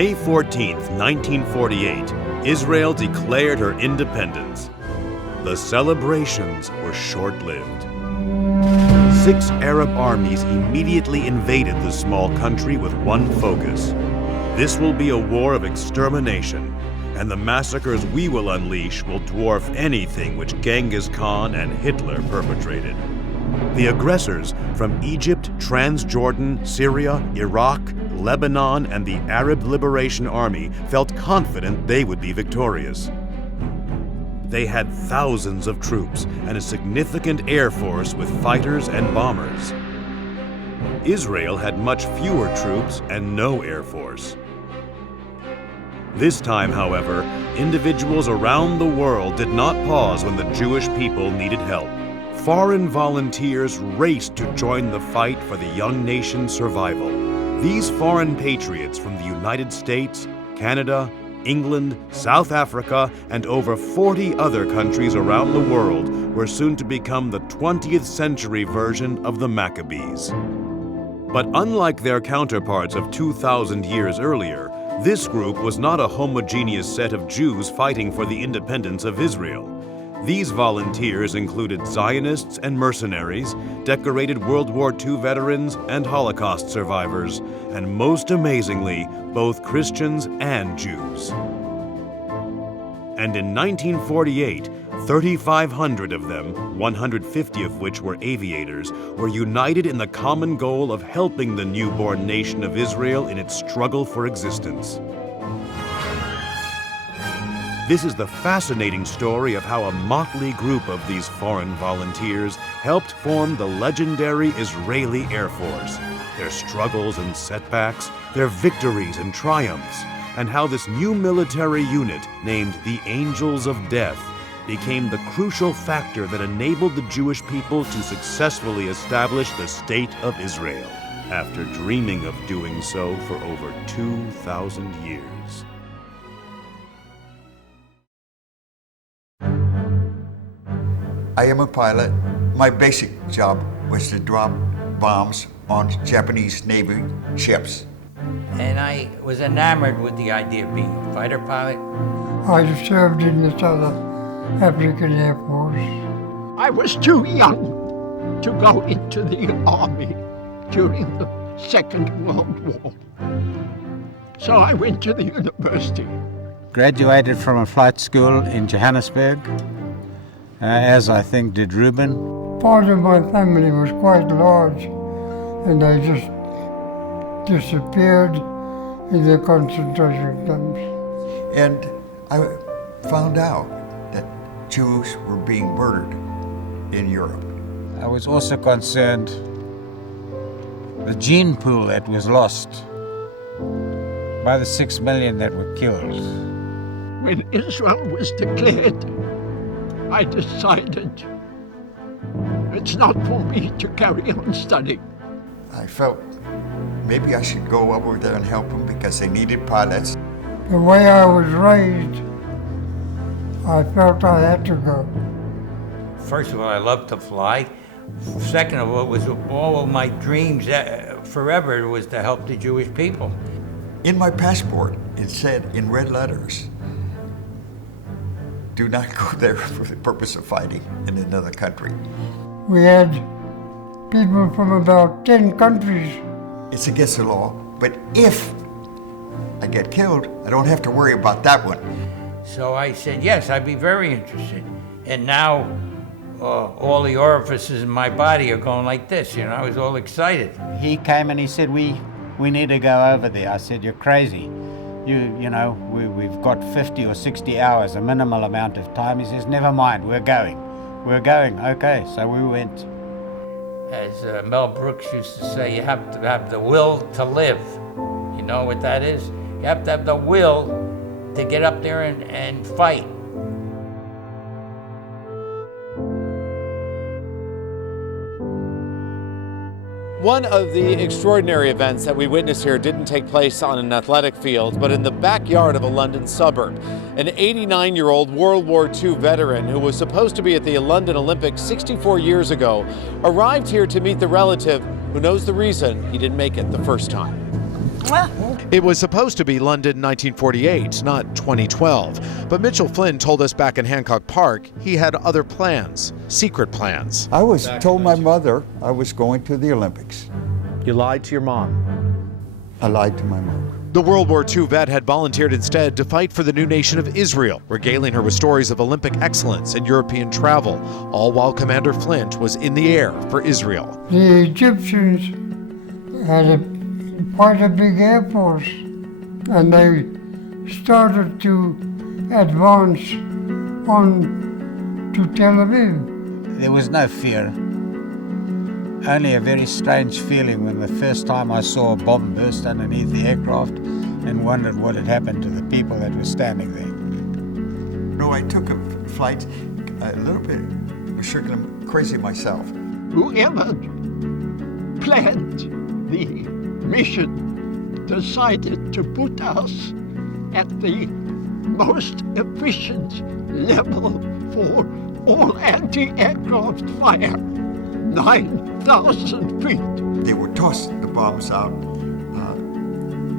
May 14, 1948, Israel declared her independence. The celebrations were short-lived. 6 Arab armies immediately invaded the small country with one focus. This will be a war of extermination, and the massacres we will unleash will dwarf anything which Genghis Khan and Hitler perpetrated. The aggressors from Egypt, Transjordan, Syria, Iraq, Lebanon, and the Arab Liberation Army felt confident they would be victorious. They had thousands of troops and a significant air force with fighters and bombers. Israel had much fewer troops and no air force. This time, however, individuals around the world did not pause when the Jewish people needed help. Foreign volunteers raced to join the fight for the young nation's survival. These foreign patriots from the United States, Canada, England, South Africa, and over 40 other countries around the world were soon to become the 20th century version of the Maccabees. But unlike their counterparts of 2,000 years earlier, this group was not a homogeneous set of Jews fighting for the independence of Israel. These volunteers included Zionists and mercenaries, decorated World War II veterans and Holocaust survivors, and most amazingly, both Christians and Jews. And in 1948, 3,500 of them, 150 of which were aviators, were united in the common goal of helping the newborn nation of Israel in its struggle for existence. This is the fascinating story of how a motley group of these foreign volunteers helped form the legendary Israeli Air Force, their struggles and setbacks, their victories and triumphs, and how this new military unit, named the Angels of Death, became the crucial factor that enabled the Jewish people to successfully establish the State of Israel, after dreaming of doing so for over 2,000 years. I am a pilot. My basic job was to drop bombs on Japanese Navy ships. And I was enamored with the idea of being a fighter pilot. I served in the South African Air Force. I was too young to go into the army during the Second World War. So I went to the university. Graduated from a flight school in Johannesburg, as I think did Reuben. Part of my family was quite large, and I just disappeared in the concentration camps. And I found out that Jews were being murdered in Europe. I was also concerned the gene pool that was lost by the 6 million that were killed. When Israel was declared, I decided it's not for me to carry on studying. I felt maybe I should go over there and help them because they needed pilots. The way I was raised, I felt I had to go. First of all, I loved to fly. Second of all, it was all of my dreams forever was to help the Jewish people. In my passport, it said in red letters, do not go there for the purpose of fighting in another country. We had people from about 10 countries. It's against the law, but if I get killed, I don't have to worry about that one. So I said, yes, I'd be very interested. And now all the orifices in my body are going like this, you know, I was all excited. He came and he said, we need to go over there. I said, you're crazy. You know, we've got 50 or 60 hours, a minimal amount of time. He says, never mind, we're going. We're going, okay, so we went. As Mel Brooks used to say, you have to have the will to live. You know what that is? You have to have the will to get up there and fight. One of the extraordinary events that we witnessed here didn't take place on an athletic field, but in the backyard of a London suburb. An 89-year-old World War II veteran who was supposed to be at the London Olympics 64 years ago arrived here to meet the relative who knows the reason he didn't make it the first time. It was supposed to be London 1948, not 2012. But Mitchell Flynn told us back in Hancock Park he had other plans, secret plans. I told my mother I was going to the Olympics. You lied to your mom. I lied to my mom. The World War II vet had volunteered instead to fight for the new nation of Israel, regaling her with stories of Olympic excellence and European travel, all while Commander Flint was in the air for Israel. The Egyptians had quite a big air force, and they started to advance on to Tel Aviv. There was no fear, only a very strange feeling when the first time I saw a bomb burst underneath the aircraft and wondered what had happened to the people that were standing there. No, I took a flight a little bit circling crazy myself. Whoever planned the mission decided to put us at the most efficient level for all anti-aircraft fire, 9,000 feet. They would toss the bombs out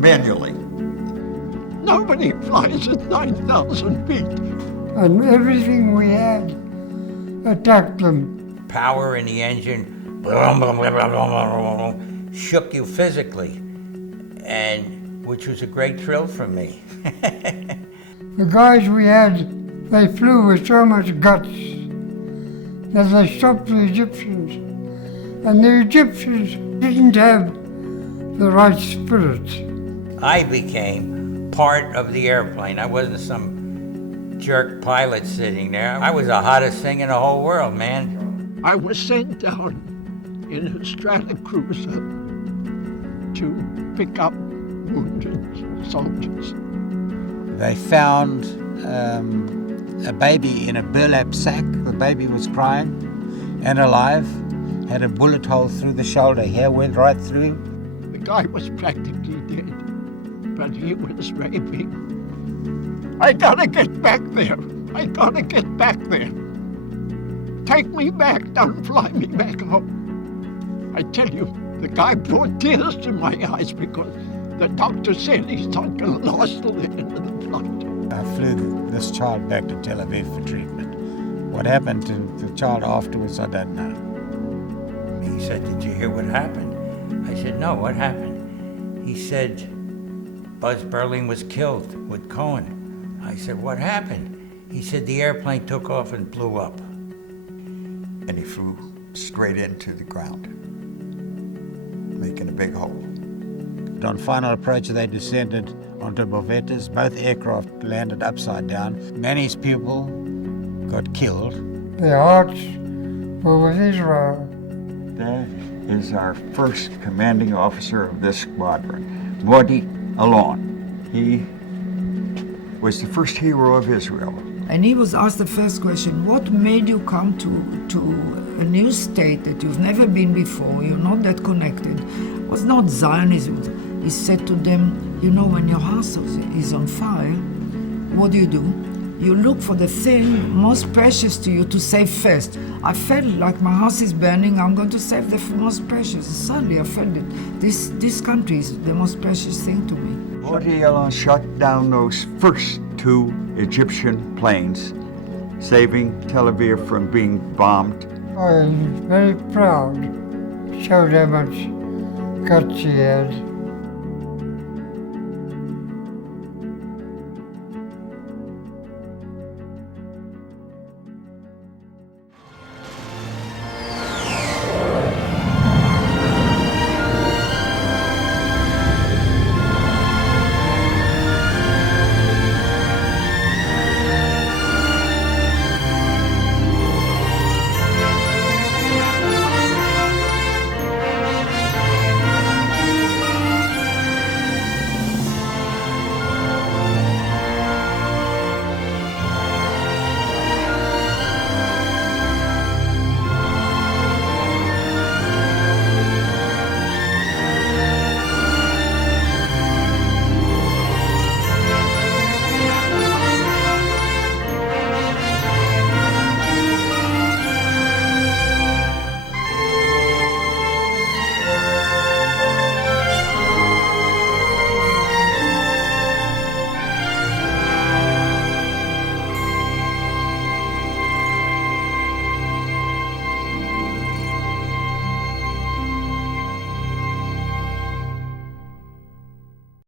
manually. Nobody flies at 9,000 feet. And everything we had attacked them. Power in the engine, blah, blah, blah, blah, blah, blah, shook you physically, and which was a great thrill for me. The guys we had, they flew with so much guts that they stopped the Egyptians. And the Egyptians didn't have the right spirit. I became part of the airplane. I wasn't some jerk pilot sitting there. I was the hottest thing in the whole world, man. I was sent down in a Stratocruiser to pick up wounded soldiers. They found a baby in a burlap sack. The baby was crying and alive, had a bullet hole through the shoulder. Hair went right through. The guy was practically dead, but he was raving. I gotta get back there. I gotta get back there. Take me back, don't fly me back home. I tell you, the guy brought tears to my eyes because the doctor said he's not gonna last till the end of the flight. I flew this child back to Tel Aviv for treatment. What happened to the child afterwards, I don't know. He said, "Did you hear what happened?" I said, "No, what happened?" He said, "Buzz Berling was killed with Cohen." I said, "What happened?" He said, "The airplane took off and blew up." And he flew straight into the ground, making a big hole. On final approach, they descended onto Bovetas. Both aircraft landed upside down. Manny's people got killed. Their hearts were with Israel. That is our first commanding officer of this squadron, Modi Alon. He was the first hero of Israel. And he was asked the first question, what made you come to a new state that you've never been before, you're not that connected? It was not Zionism. He said to them, you know, when your house is on fire, what do? You look for the thing most precious to you to save first. I felt like my house is burning, I'm going to save the most precious. Suddenly I felt it. This country is the most precious thing to me. Modi Alon shot down those first 2 Egyptian planes, saving Tel Aviv from being bombed. I was very proud, showed how much guts he had.